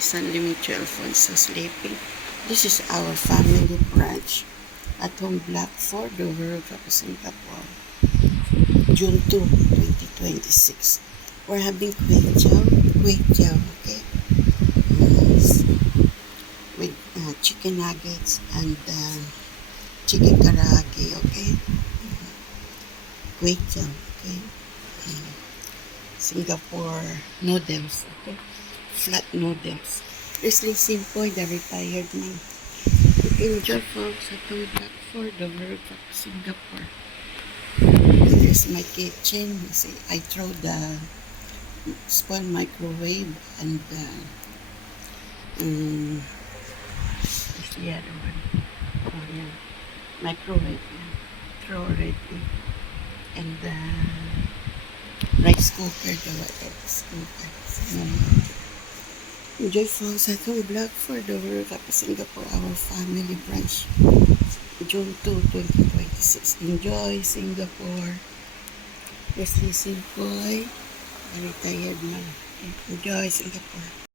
San Dimitrio Alfonso sleeping. This is our family branch at home block 4, Dover Road, Singapore. June 2, 2026. We're having kway chow, okay? Yes. With chicken nuggets and chicken karaage, okay? Kway chow, okay? Singapore noodles, okay? Flat noodles. Wrestling Simpoy, the retired man. You can enjoy folks at home block 4, Dover Road, Singapore. This is my kitchen. See, I throw the spoil microwave and what's the other one? Oh yeah, microwave. Yeah. Throw already. And rice cooker, the rice cooker. Enjoy folks at home block 4, Dover Road, Singapore, our family branch. June 2, 2026. Enjoy Singapore. Wesley Simpoy, a retired man. Enjoy Singapore.